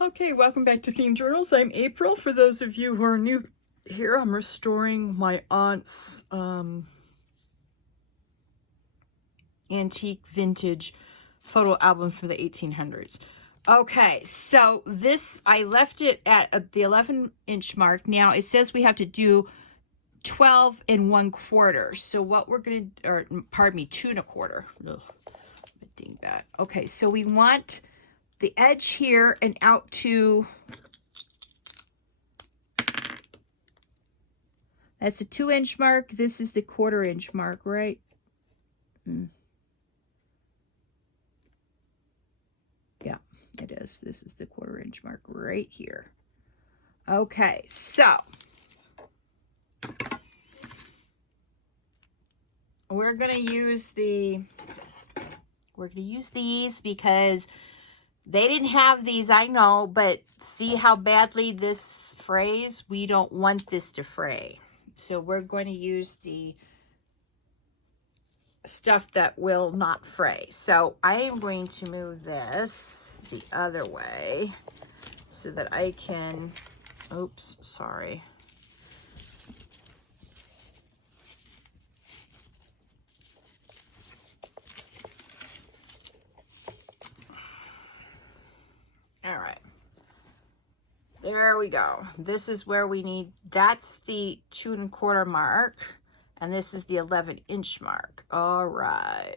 Okay, welcome back to Theme Journals. I'm April. For those of you who are new here, I'm restoring my aunt's antique vintage photo album from the 1800s. Okay, so this, I left it at the 11-inch mark. Now it says we have to do 12 1/4. So what we're going to, or pardon me, 2 1/4. Ugh, dingbat. Okay, so we want the edge here and out to, that's the 2-inch mark. This is the 1/4 inch mark, right? Yeah, it is. This is the 1/4 inch mark right here. Okay, so we're gonna use these because they didn't have these, I know, but see how badly this frays? We don't want this to fray. So we're going to use the stuff that will not fray. So I am going to move this the other way so that I can, oops, sorry. All right. There we go. This is where we need, that's the 2 1/4 mark, and this is the 11-inch mark. All right.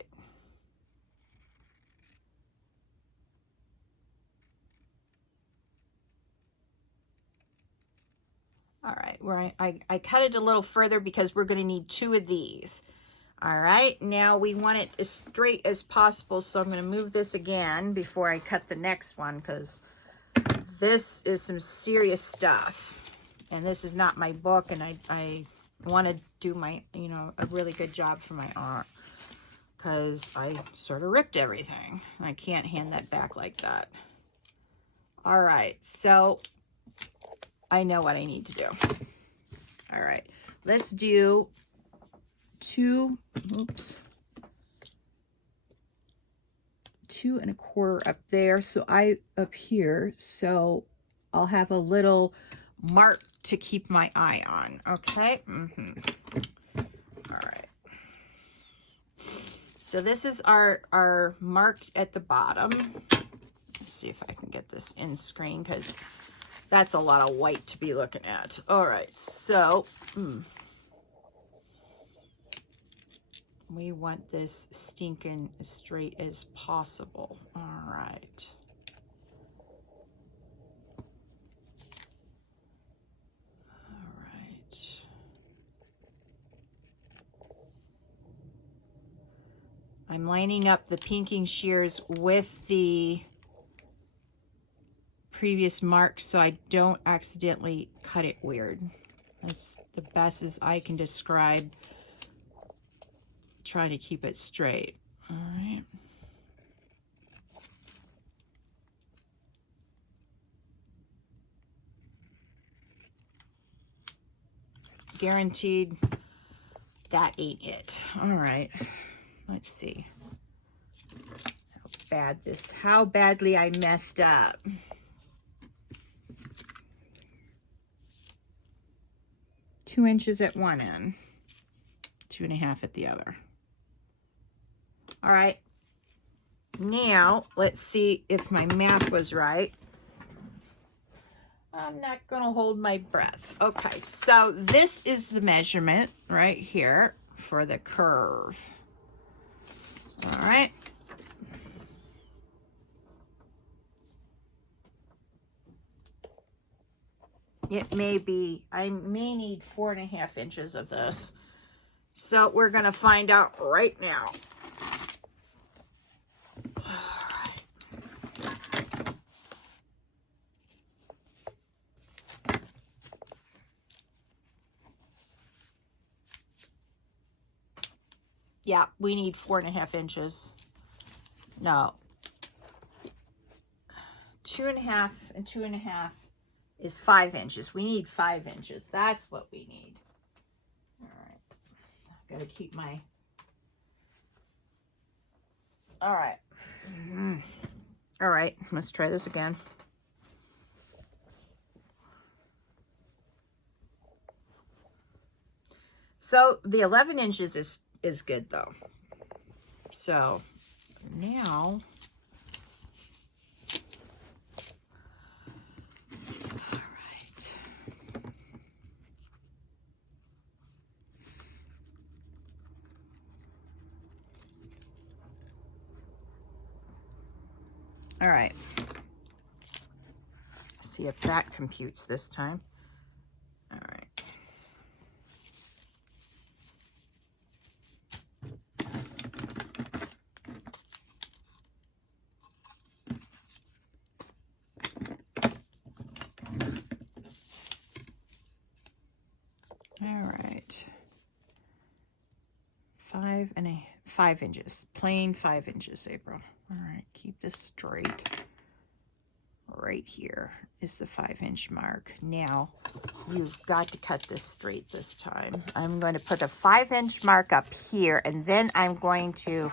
All right, where I cut it a little further because we're going to need 2 of these. All right, now we want it as straight as possible, so I'm going to move this again before I cut the next one, because this is some serious stuff. And this is not my book, and I want to do my, you know, a really good job for my aunt, because I sort of ripped everything. I can't hand that back like that. All right, so I know what I need to do. All right, let's do 2 1/4 up there, so up here, so I'll have a little mark to keep my eye on. Okay. All right, so this is our mark at the bottom. Let's see if I can get this in screen, because that's a lot of white to be looking at. All right, so we want this stinking as straight as possible. All right. All right. I'm lining up the pinking shears with the previous mark so I don't accidentally cut it weird. That's the best as I can describe trying to keep it straight. All right. Guaranteed that ain't it. All right. Let's see how badly I messed up. Two inches at one end, 2 1/2 at the other. All right. Now, let's see if my math was right. I'm not going to hold my breath. Okay, so this is the measurement right here for the curve. All right. It may be, I may need 4 1/2 inches of this. So we're going to find out right now. Yeah, we need 4 1/2 inches. No. 2 1/2 and 2 1/2 is 5 inches. We need 5 inches. That's what we need. All right. I've got to keep my... All right. All right, let's try this again. So the 11 inches is good though. So now, all right. All right. See if that computes this time. All right. All right. 5 inches, plain 5 inches, April. All right, keep this straight. Right here is the 5-inch mark. Now you've got to cut this straight this time. I'm going to put a 5-inch mark up here, and then I'm going to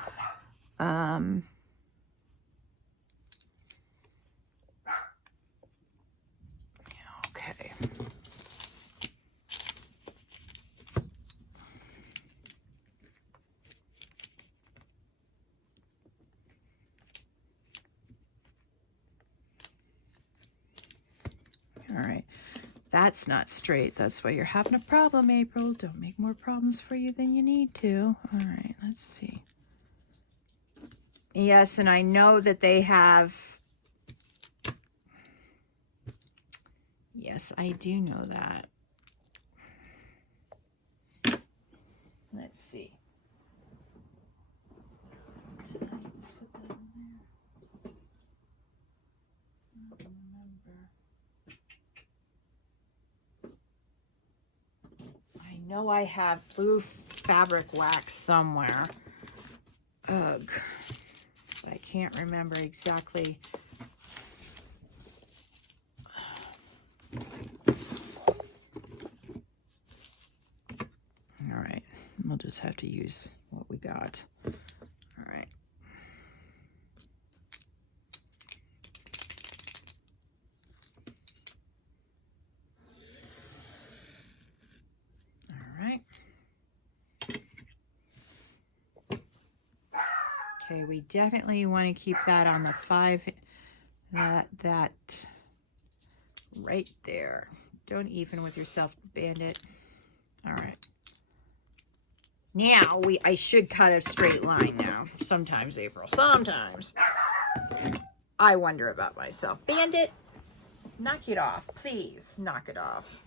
okay. All right, that's not straight. That's why you're having a problem, April. Don't make more problems for you than you need to. All right, let's see. Yes, and I know that they have, yes, I do know that. Let's see. I know I have blue fabric wax somewhere. Ugh. I can't remember exactly. All right, we'll just have to use what we got. All right. All right. Okay, we definitely want to keep that on the 5, that right there. Don't even with yourself, Bandit. All right. Now I should cut a straight line now. Sometimes, April. Sometimes. I wonder about myself. Bandit, knock it off. Please, knock it off.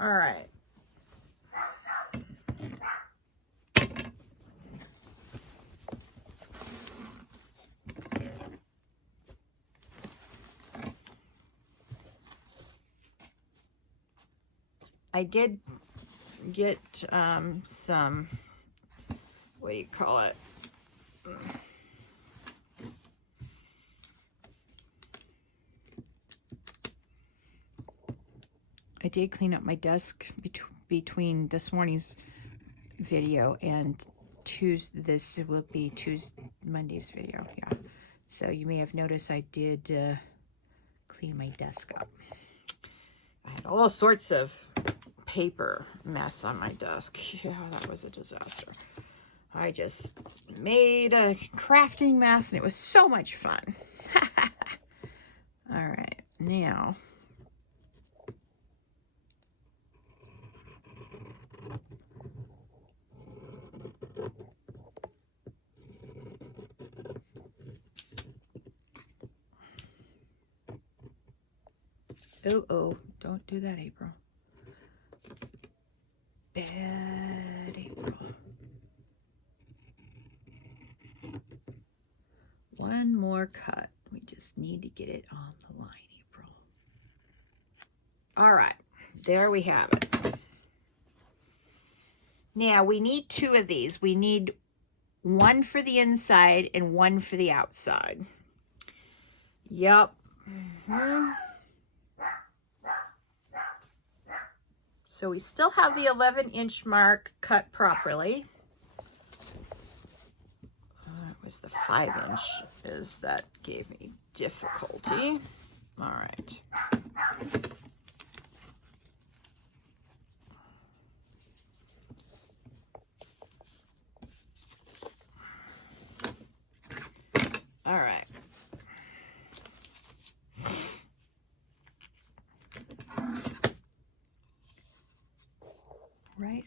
All right. I did get some, what do you call it? I did clean up my desk between this morning's video and this will be Monday's video. Yeah. So you may have noticed I did clean my desk up. I had all sorts of paper mess on my desk. Yeah, that was a disaster. I just made a crafting mess and it was so much fun. All right, now oh, don't do that, April. Bad April. One more cut. We just need to get it on the line, April. All right, there we have it. Now we need 2 of these. We need one for the inside and one for the outside. Yep. So we still have the 11-inch mark cut properly. It was the 5-inch that gave me difficulty. All right.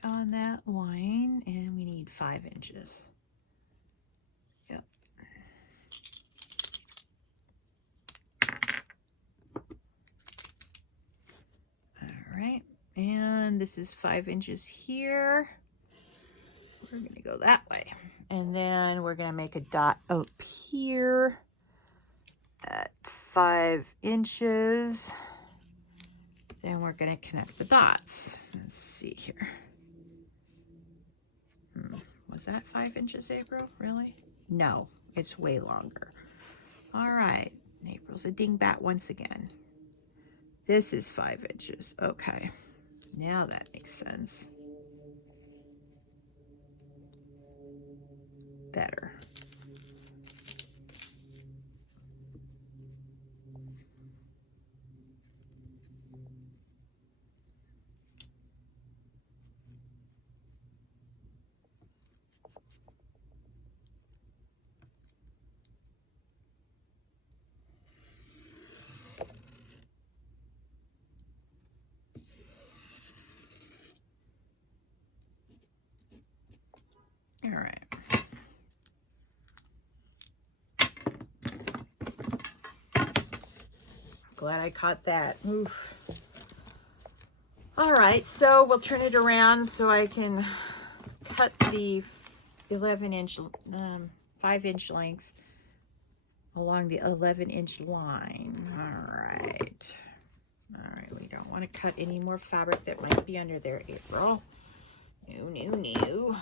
on that line, and we need 5 inches. Yep. All right, and this is 5 inches here. We're gonna go that way. And then we're gonna make a dot up here at 5 inches. Then we're gonna connect the dots. Let's see here. Was that 5 inches, April? Really? No, it's way longer. All right, April's a dingbat once again. This is 5 inches. Okay, now that makes sense. Better. All right. Glad I caught that. Oof. All right, so we'll turn it around so I can cut the 11-inch, 5-inch length along the 11-inch line. All right. All right, we don't want to cut any more fabric that might be under there, April. No.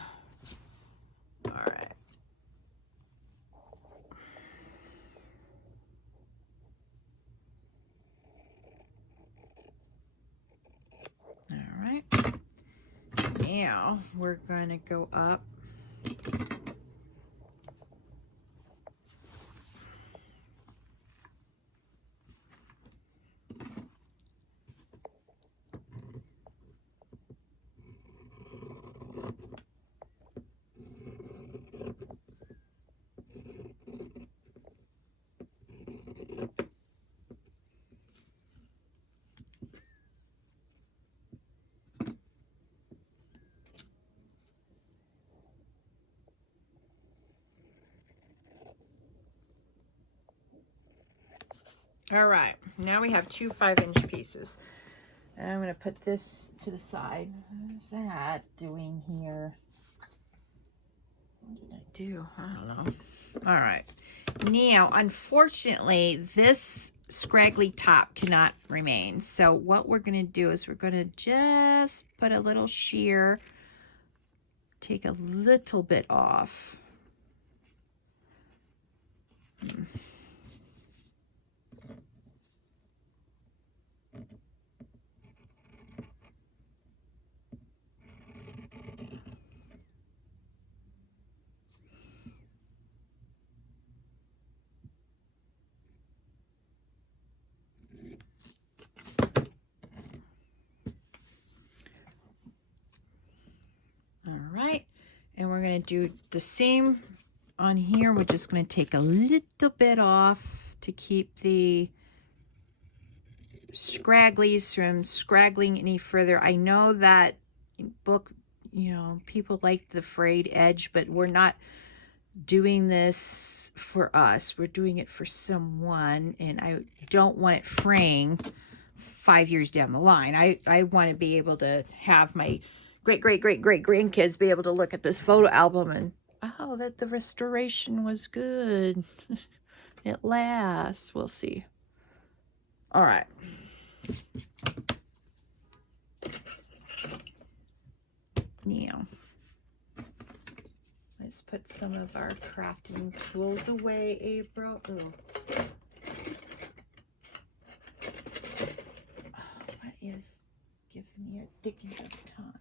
All right. All right. Now we're going to go up. All right, now we have 2 5-inch pieces. And I'm going to put this to the side. What's that doing here? What did I do? I don't know. All right. Now, unfortunately, this scraggly top cannot remain. So what we're going to do is we're going to just put a little shear, take a little bit off. All right, and we're going to do the same on here. We're just going to take a little bit off to keep the scragglies from scraggling any further. I know that book, you know, people like the frayed edge, but we're not doing this for us. We're doing it for someone, and I don't want it fraying 5 years down the line. I want to be able to have my great grandkids be able to look at this photo album and, oh, that the restoration was good. It lasts. We'll see. All right. Now, let's put some of our crafting tools away, April. Ooh. What is giving me a dickens of time?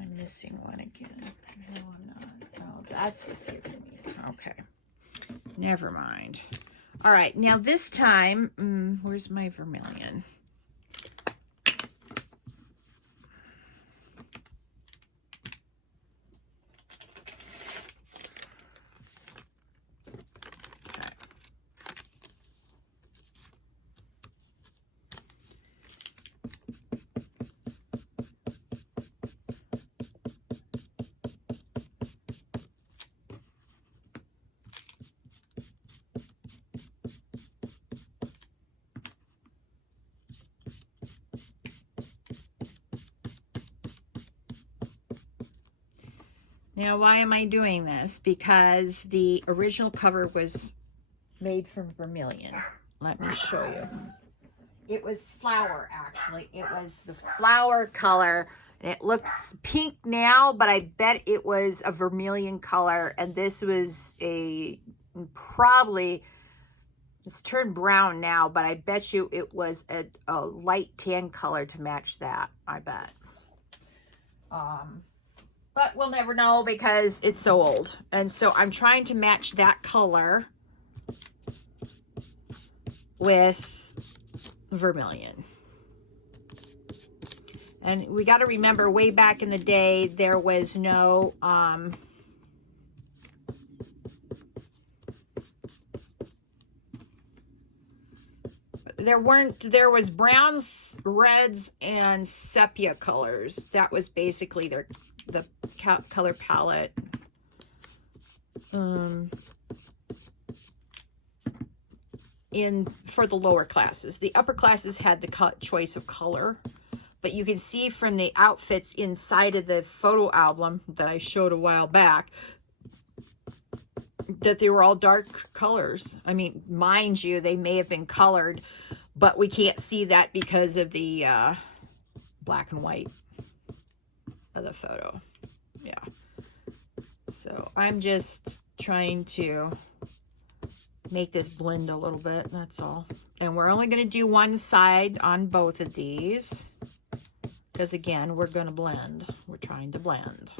I'm missing one again. No, I'm not. Oh, that's what's giving me. Okay. Never mind. All right. Now this time, where's my vermilion? Now, why am I doing this? Because the original cover was made from vermilion. Let me show you. It was flower, actually. It was the flower color. And it looks pink now, but I bet it was a vermilion color. And this was probably, it's turned brown now, but I bet you it was a light tan color to match that, I bet. But we'll never know because it's so old. And so I'm trying to match that color with vermilion. And we got to remember, way back in the day, there was no, there was browns, reds, and sepia colors. That was basically the color palette. For the lower classes. The upper classes had the choice of color. But you can see from the outfits inside of the photo album that I showed a while back that they were all dark colors. I mean, mind you, they may have been colored, but we can't see that because of the black and white of the photo. Yeah. So I'm just trying to make this blend a little bit, that's all. And we're only going to do one side on both of these. Because again, we're going to blend. We're trying to blend.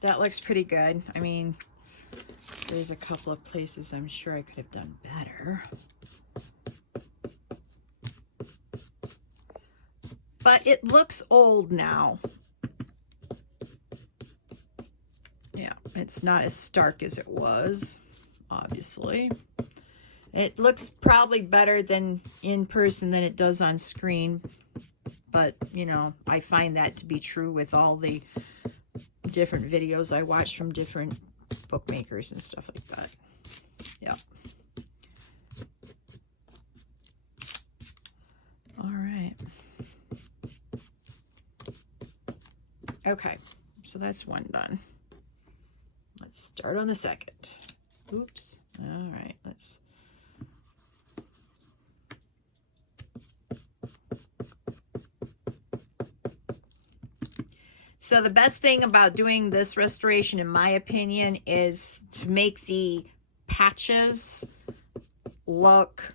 That looks pretty good. I mean, there's a couple of places I'm sure I could have done better. But it looks old now. Yeah, it's not as stark as it was, obviously. It looks probably better than in person than it does on screen. But, you know, I find that to be true with all the different videos I watch from different bookmakers and stuff like that. Yeah. All right. Okay, so that's one done. Let's start on the second. Oops. All right, let's. So the best thing about doing this restoration, in my opinion, is to make the patches look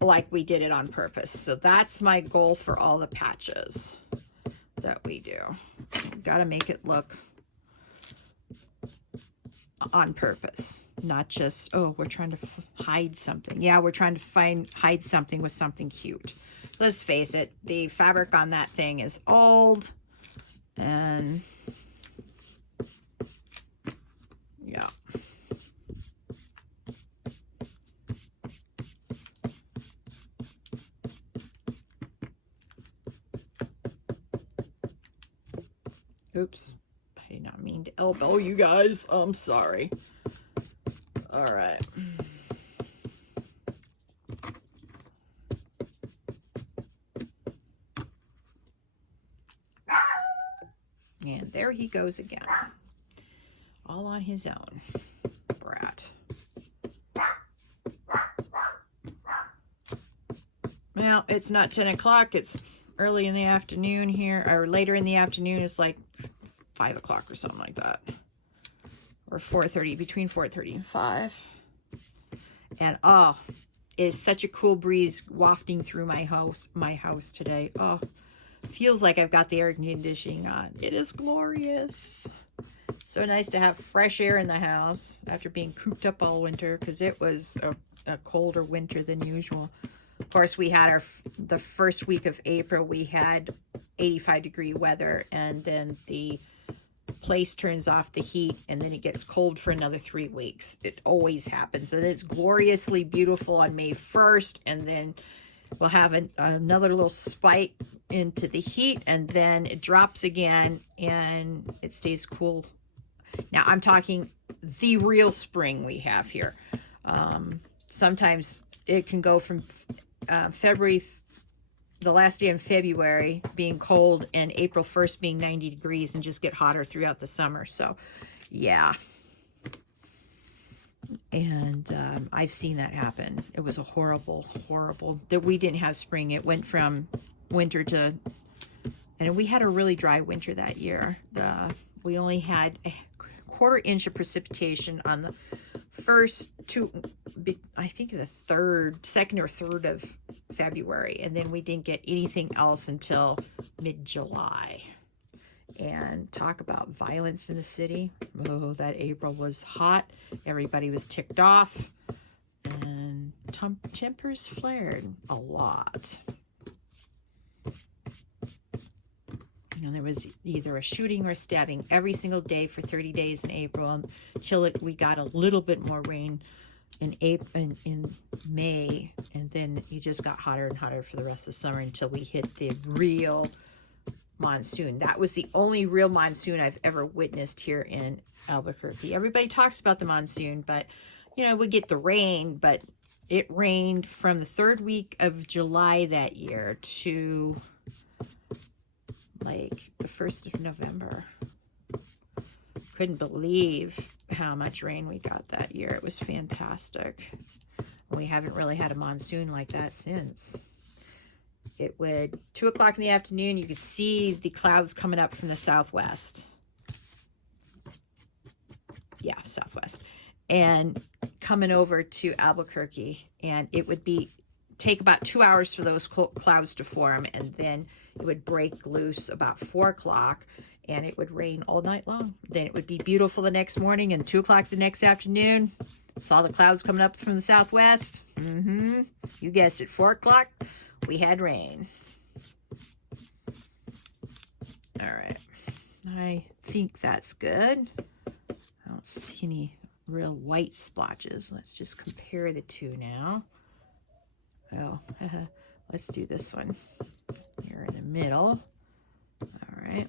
like we did it on purpose. So that's my goal for all the patches that we do. Got to make it look on purpose, not just, oh, we're trying to hide something. Yeah, we're trying to hide something with something cute. Let's face it, the fabric on that thing is old, and yeah. Oops, I did not mean to elbow you guys. I'm sorry. All right. And there he goes again. all on his own. Brat. Well, it's not 10 o'clock. It's early in the afternoon here, or later in the afternoon. It's like 5 o'clock or something like that. Or 4:30, between 4:30 and 5. And oh, it is such a cool breeze wafting through my house today. Oh, feels like I've got the air conditioning on. It is glorious. So nice to have fresh air in the house after being cooped up all winter, because it was a colder winter than usual. Of course, we had the first week of April, we had 85-degree weather, and then the place turns off the heat, and then it gets cold for another 3 weeks. It always happens, and it's gloriously beautiful on May 1st, and then we'll have another little spike into the heat, and then it drops again, and it stays cool. Now, I'm talking the real spring we have here. Sometimes it can go from February, the last day in February, being cold, and April 1st being 90 degrees, and just get hotter throughout the summer. So, yeah. And I've seen that happen. It was a horrible, that we didn't have spring. It went from winter to, and we had a really dry winter that year. We only had a quarter inch of precipitation on the first two, I think the second or third of February, and then we didn't get anything else until mid-July. And talk about violence in the city. Oh, that April was hot. Everybody was ticked off, and tempers flared a lot. You know, there was either a shooting or a stabbing every single day for 30 days in April, until we got a little bit more rain in May, and then it just got hotter and hotter for the rest of the summer until we hit the real monsoon. That was the only real monsoon I've ever witnessed here in Albuquerque. Everybody talks about the monsoon, but you know, we get the rain, but it rained from the 3rd week of July that year to like the 1st of November. Couldn't believe how much rain we got that year. It was fantastic. We haven't really had a monsoon like that since. It would, 2 o'clock in the afternoon, you could see the clouds coming up from the southwest. Yeah, southwest. And coming over to Albuquerque. And it would take about 2 hours for those clouds to form. And then it would break loose about 4 o'clock. And it would rain all night long. Then it would be beautiful the next morning. And 2 o'clock the next afternoon, saw the clouds coming up from the southwest. You guessed it, 4 o'clock. We had rain. All right. I think that's good. I don't see any real white splotches. Let's just compare the two now. Oh, let's do this one. Here in the middle. All right.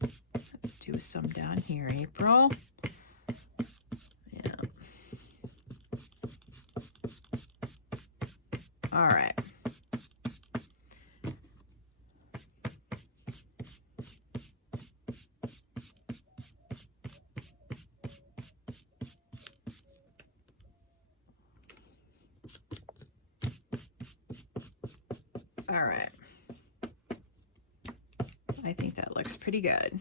Let's do some down here, April. All right. All right. I think that looks pretty good.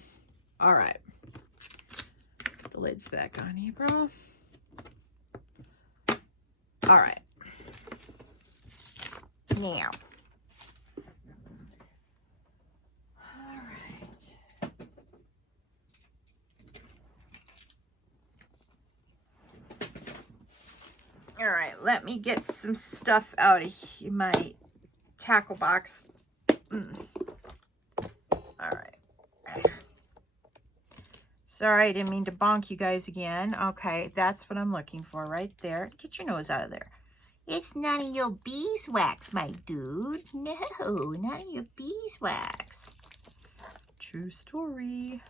All right. Put the lids back on, April. All right. Now. All right. All right, let me get some stuff out of my tackle box. All right. Sorry, I didn't mean to bonk you guys again. Okay, that's what I'm looking for right there. Get your nose out of there. It's none of your beeswax, my dude. No, none of your beeswax. True story.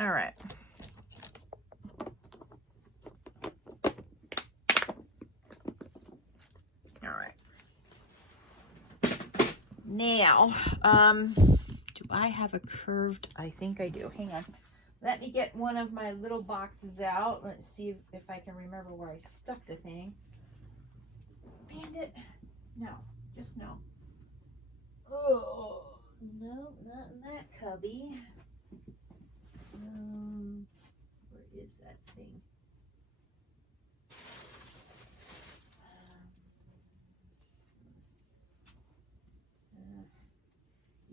All right. All right. Now, do I have a curved? I think I do. Hang on. Let me get one of my little boxes out. Let's see if I can remember where I stuck the thing. Bandit? No, just no. Oh, no, not in that cubby. Where is that thing?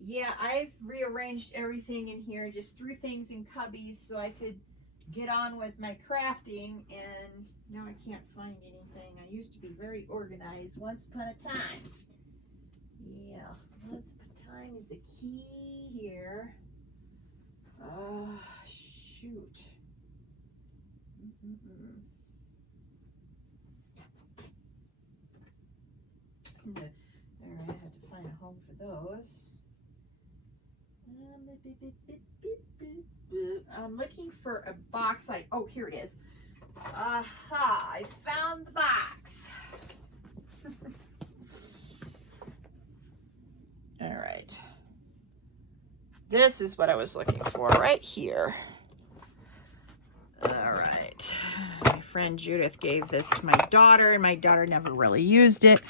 Yeah, I've rearranged everything in here, just threw things in cubbies so I could get on with my crafting, and now I can't find anything. I used to be very organized once upon a time. Yeah, once upon a time is the key here. Oh, shoot. All right, I have to find a home for those. I'm looking for a box. Oh, here it is. Aha, I found the box. All right. This is what I was looking for right here. All right. My friend Judith gave this to my daughter, and my daughter never really used it.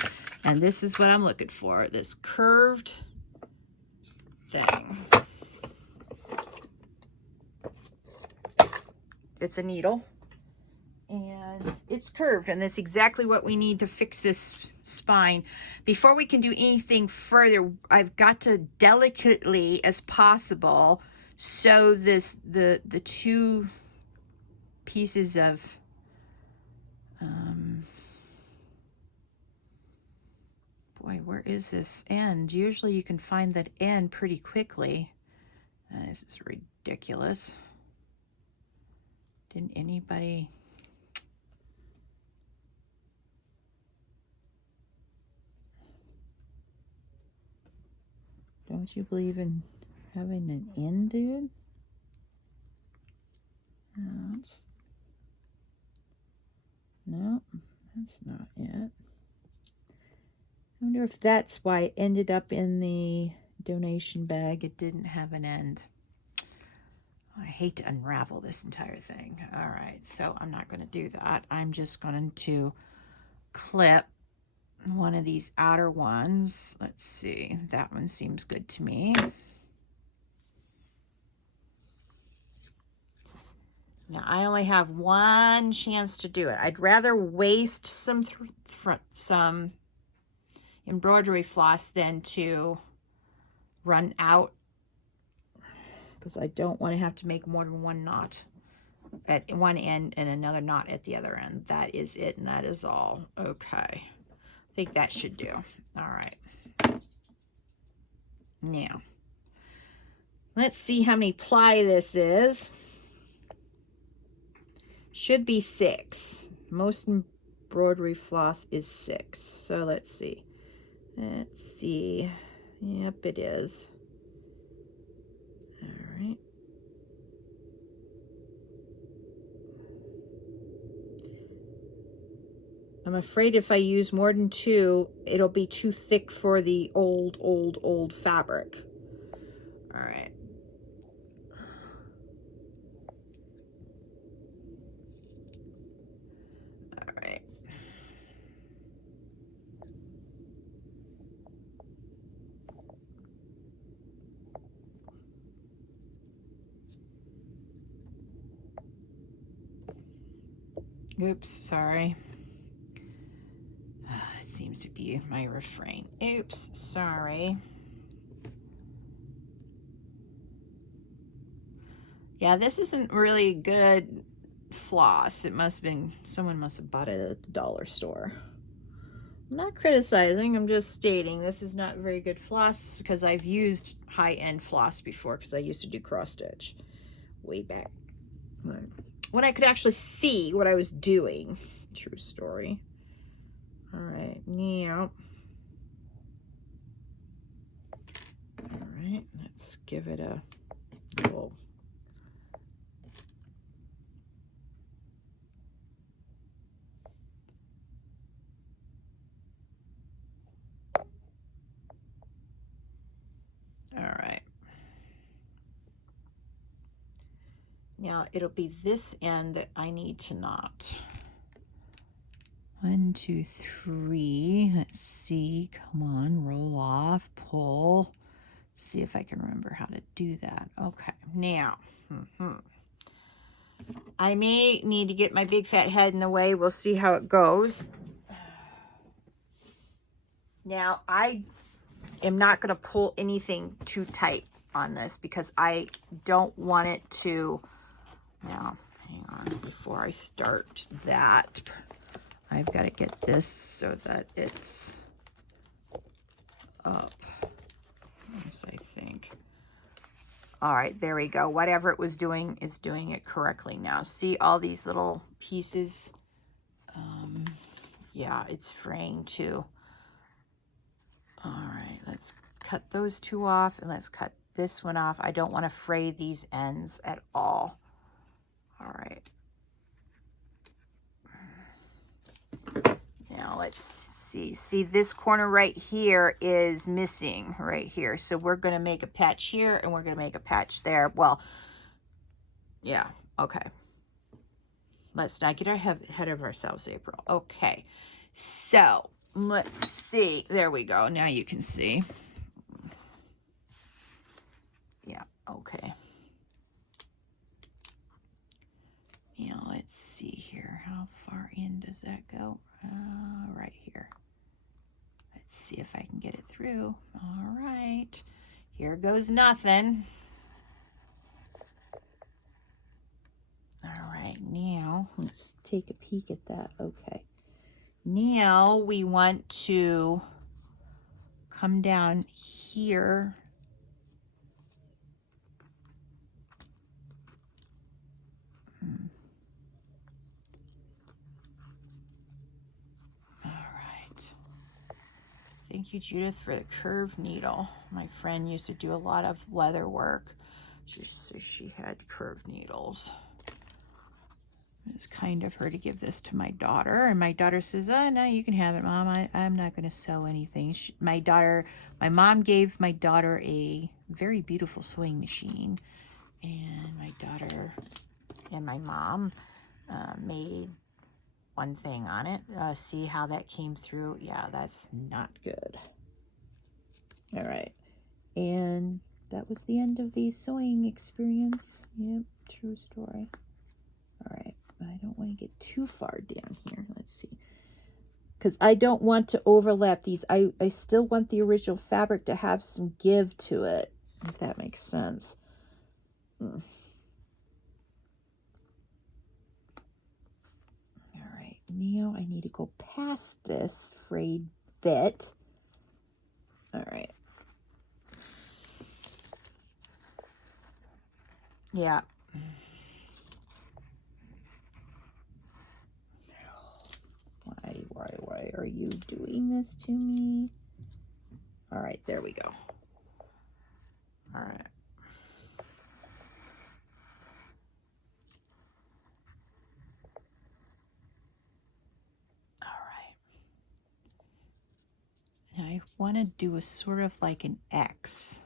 And this is what I'm looking for, this curved thing. It's a needle, and it's curved, and that's exactly what we need to fix this spine. Before we can do anything further, I've got to delicately as possible sew the two pieces of boy, where is this end? Usually you can find that end pretty quickly. This is ridiculous. Didn't anybody? Don't you believe in having an end, dude? No, that's not it. I wonder if that's why it ended up in the donation bag. It didn't have an end. I hate to unravel this entire thing. All right, so I'm not going to do that. I'm just going to clip one of these outer ones. Let's see. That one seems good to me. Now, I only have one chance to do it. I'd rather waste some embroidery floss than to run out, because I don't want to have to make more than one knot at one end and another knot at the other end. That is it, and that is all. Okay. I think that should do. All right. Now, let's see how many ply this is. Should be 6. Most embroidery floss is 6. So let's see. Let's see. Yep, it is. All right. I'm afraid if I use more than 2, it'll be too thick for the old fabric. All right. All right. Oops, sorry. It seems to be my refrain. Oops, sorry. Yeah, this isn't really good floss. It must have been, someone must have bought it at the dollar store. I'm not criticizing, I'm just stating this is not very good floss, because I've used high-end floss before, because I used to do cross stitch way back when I could actually see what I was doing. True story. All right, now, all right, let's give it a little. Now it'll be this end that I need to knot. 1, 2, 3. Let's see. Come on, roll off, pull. See if I can remember how to do that. Okay, now, I may need to get my big fat head in the way. We'll see how it goes. Now, I am not going to pull anything too tight on this because I don't want it to, now, hang on, before I start that, I've got to get this so that it's up, yes, I think. All right, there we go. Whatever it was doing, it's doing it correctly now. See all these little pieces? Yeah, it's fraying too. All right, let's cut those two off and let's cut this one off. I don't want to fray these ends at all. All right. Now let's see. See, this corner right here is missing right here. So we're going to make a patch here and we're going to make a patch there. Well, yeah, okay. Let's not get ahead of ourselves, April. Okay, so let's see. There we go. Now you can see. Yeah, okay. Now let's see here. How far in does that go? Right here. Let's see if I can get it through. All right. Here goes nothing. All right, now let's take a peek at that. Okay. Now we want to come down here. All right. Thank you, Judith, for the curved needle. My friend used to do a lot of leather work. She had curved needles. It's kind of her to give this to my daughter, and my daughter says, "Oh no, you can have it, Mom. I'm not going to sew anything." My mom gave my daughter a very beautiful sewing machine, and my daughter and my mom made one thing on it. See how that came through? Yeah, that's not good. All right, and that was the end of the sewing experience. Yep, true story. All right. I don't want to get too far down here. Let's see. Because I don't want to overlap these. I still want the original fabric to have some give to it, if that makes sense. All right. Now I need to go past this frayed bit. All right. Yeah. Why are you doing this to me? All right, there we go. All right. All right. Now I want to do a sort of like an X.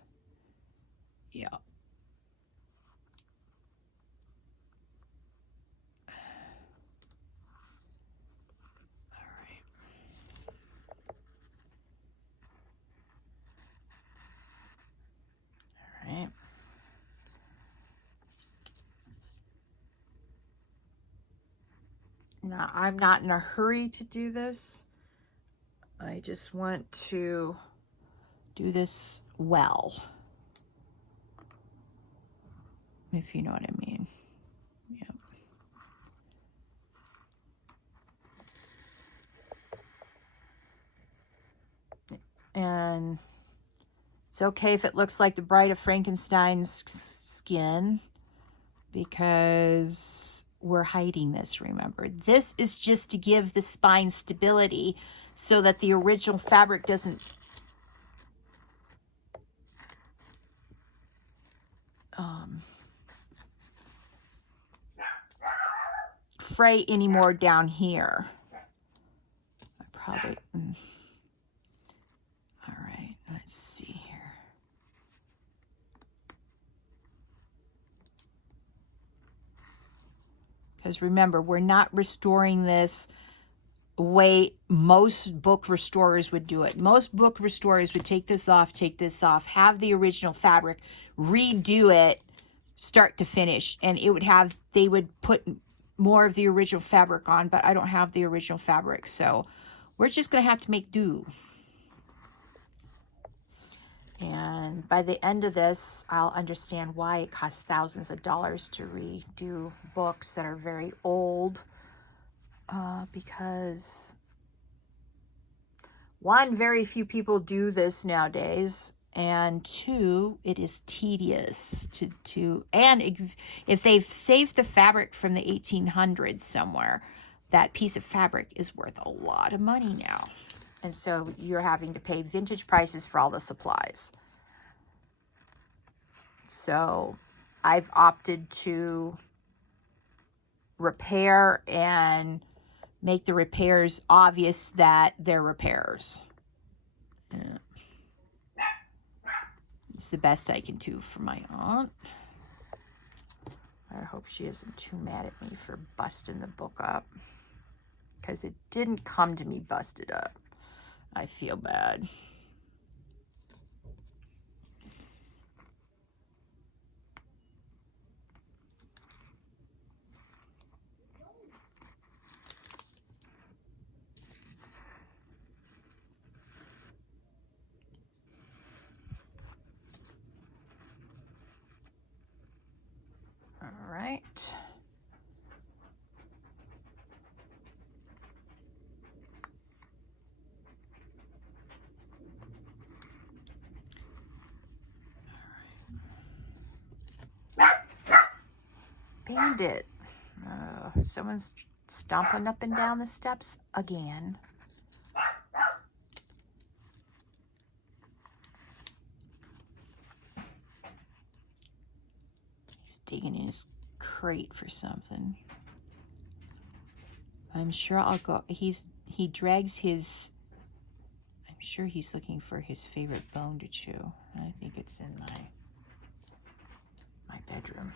Yeah. Right. Now, I'm not in a hurry to do this. I just want to do this well, if you know what I mean. Yep. And it's okay if it looks like the Bride of Frankenstein's skin, because we're hiding this, remember. This is just to give the spine stability so that the original fabric doesn't fray anymore down here. I probably... All right, let's see here. Because remember, we're not restoring this way most book restorers would do it. Most book restorers would take this off, have the original fabric, redo it start to finish, and it would have, they would put more of the original fabric on, but I don't have the original fabric, so we're just gonna have to make do. And by the end of this, I'll understand why it costs thousands of dollars to redo books that are very old. Because one, very few people do this nowadays, and two, it is tedious to and if they've saved the fabric from the 1800s somewhere, that piece of fabric is worth a lot of money now. And so you're having to pay vintage prices for all the supplies. So I've opted to repair and make the repairs obvious that they're repairs. Yeah. It's the best I can do for my aunt. I hope she isn't too mad at me for busting the book up, because it didn't come to me busted up. I feel bad. All right. Bandit. Someone's stomping up and down the steps again. He's digging in his crate for something. I'm sure I'll go. He drags his. I'm sure he's looking for his favorite bone to chew. I think it's in my bedroom.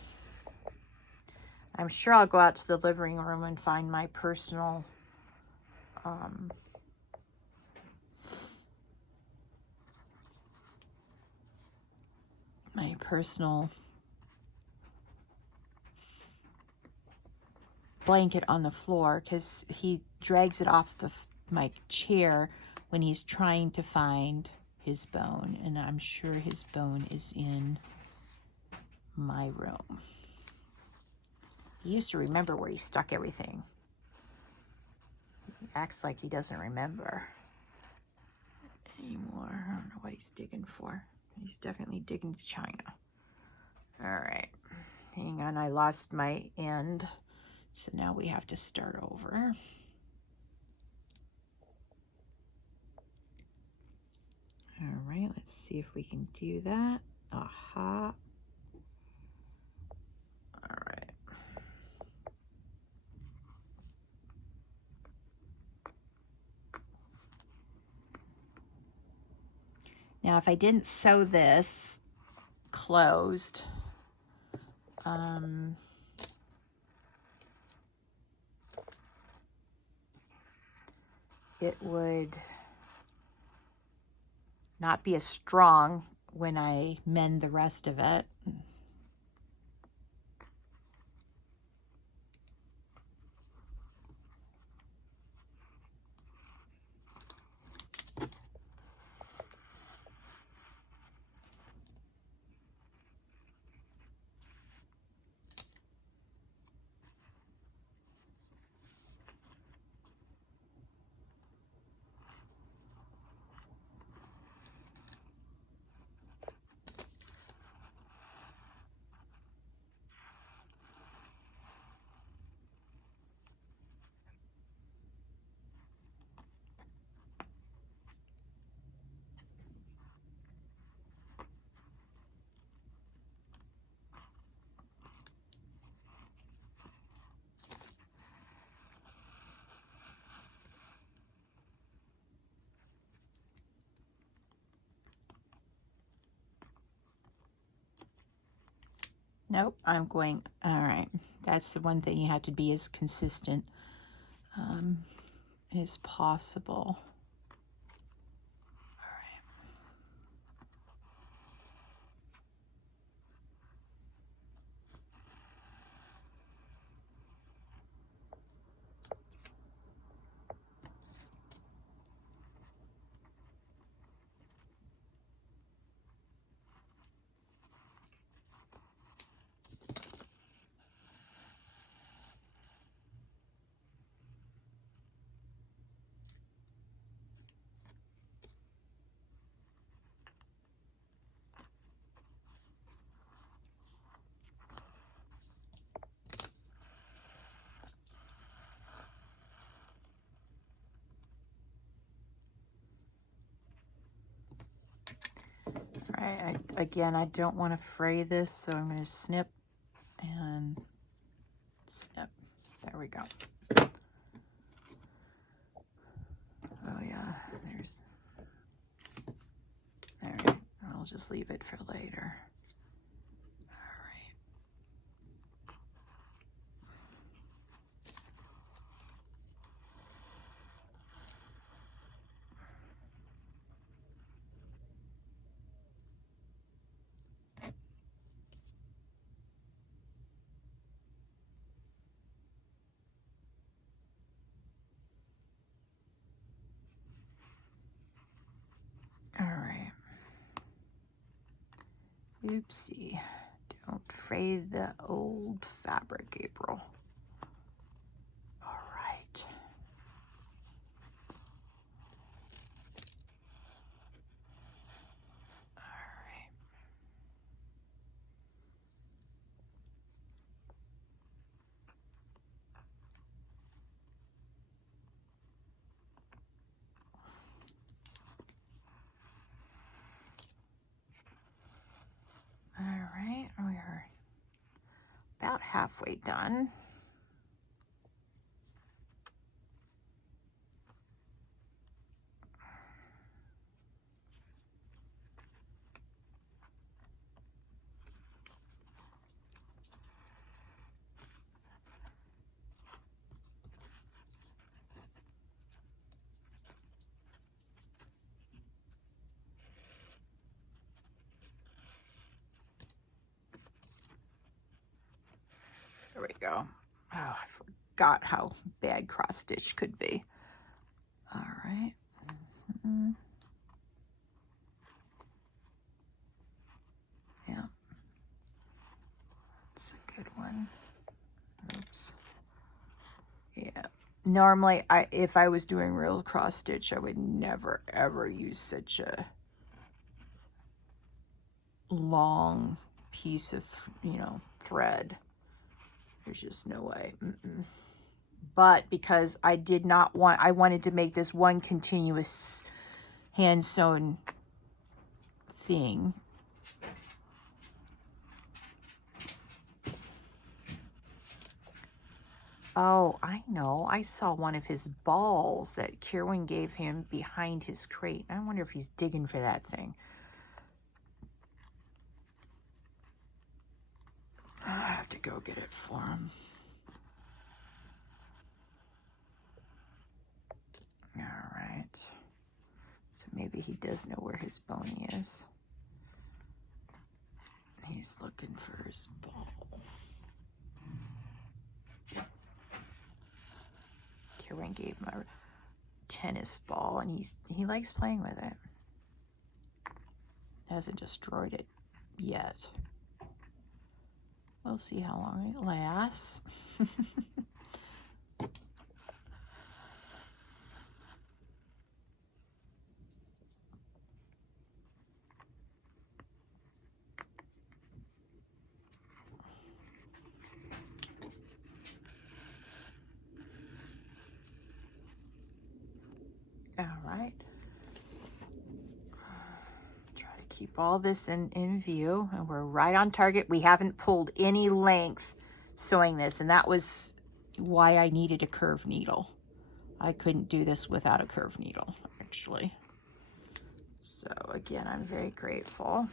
I'm sure I'll go out to the living room and find my personal blanket on the floor, because he drags it off my chair when he's trying to find his bone, and I'm sure his bone is in my room. He used to remember where he stuck everything. He acts like he doesn't remember anymore. I don't know what he's digging for. He's definitely digging to China. All right, hang on, I lost my end, so now we have to start over. All right, let's see if we can do that. Aha. All right. Now, if I didn't sew this closed, it would not be as strong when I mend the rest of it. Nope, I'm going, all right. That's the one thing, you have to be as consistent as possible. All right, again, I don't want to fray this, so I'm going to snip and snip. There we go. Oh yeah, there's, all right, I'll just leave it for later. All right. Oopsie. Don't fray the old fabric, April. All right. All right, we are about halfway done. There we go. Oh, I forgot how bad cross stitch could be. All right. Mm-hmm. Yeah. That's a good one. Oops. Yeah. Normally, if I was doing real cross stitch, I would never ever use such a long piece of, thread. There's just no way. But because I wanted to make this one continuous hand sewn thing. Oh, I know. I saw one of his balls that Kirwin gave him behind his crate. I wonder if he's digging for that thing. I have to go get it for him. All right. So maybe he does know where his bony is. He's looking for his ball. Kirwin gave him a tennis ball, and he likes playing with it. Hasn't destroyed it yet. We'll see how long it lasts. All right. Try to keep all this in view, and we're right on target. We haven't pulled any length sewing this, and that was why I needed a curved needle. I couldn't do this without a curved needle, actually. So again, I'm very grateful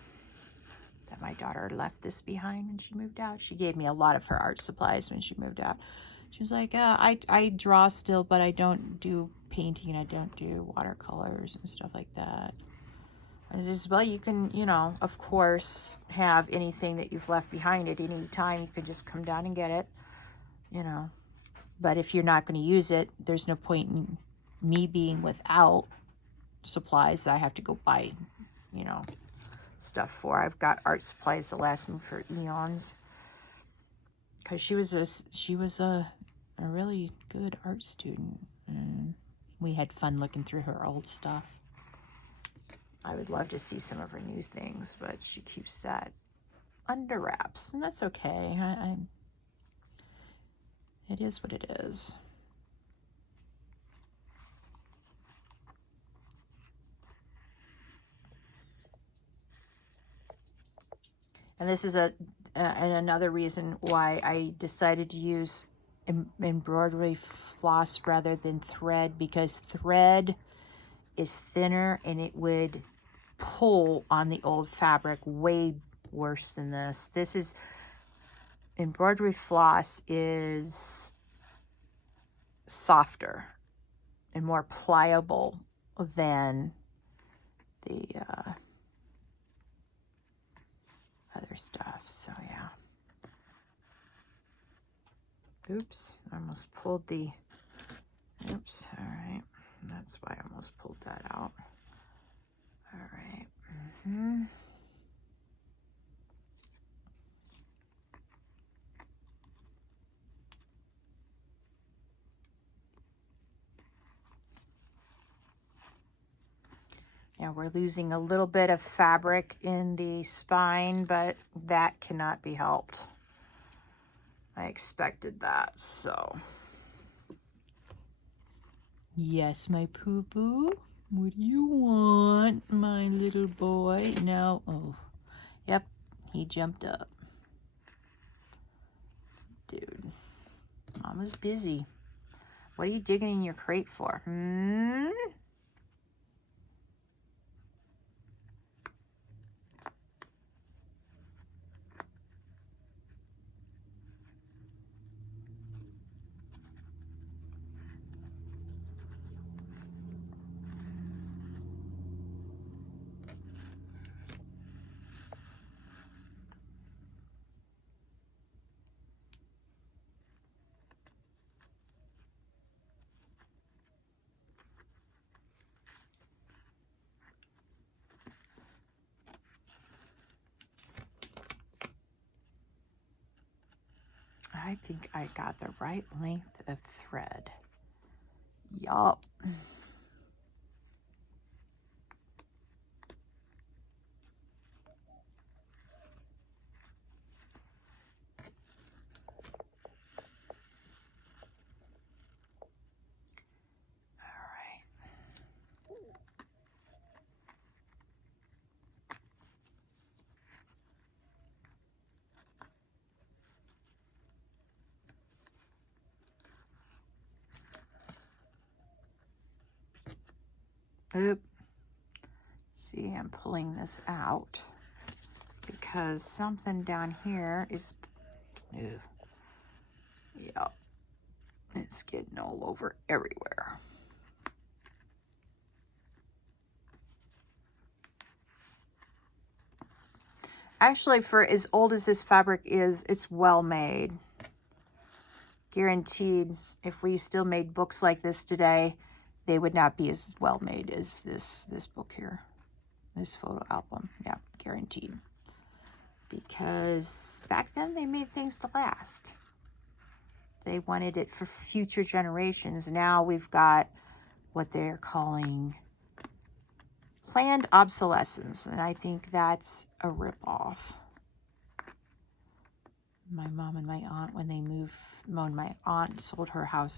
that my daughter left this behind when she moved out. She gave me a lot of her art supplies when she moved out. She was like, I draw still, but I don't do painting. I don't do watercolors and stuff like that. I says, well, you can, you know, of course, have anything that you've left behind at any time. You can just come down and get it, you know. But if you're not going to use it, there's no point in me being without supplies I have to go buy, you know, stuff for. I've got art supplies that last me for eons. Because she was a really good art student. And we had fun looking through her old stuff. I would love to see some of her new things, but she keeps that under wraps, and that's okay. It is what it is. And this is another reason why I decided to use embroidery floss rather than thread, because thread is thinner and it would pull on the old fabric way worse than this. This is embroidery floss is softer and more pliable than the other stuff. So yeah. Oops, I almost pulled the, oops, all right. That's why I almost pulled that out. All right. Now we're losing a little bit of fabric in the spine, but that cannot be helped. I expected that, so. Yes, my poo-poo. What do you want, my little boy? No. Oh, yep, he jumped up. Dude, Mama's busy. What are you digging in your crate for? I think I got the right length of thread. Yup. Oop. See, I'm pulling this out because something down here is, yep, it's getting all over everywhere. Actually, for as old as this fabric is, it's well made. Guaranteed, if we still made books like this today, they would not be as well made as this book here, this photo album. Yeah, guaranteed. Because back then they made things to last. They wanted it for future generations. Now we've got what they're calling planned obsolescence, and I think that's a ripoff. My mom and my aunt, when they moved, when my aunt sold her house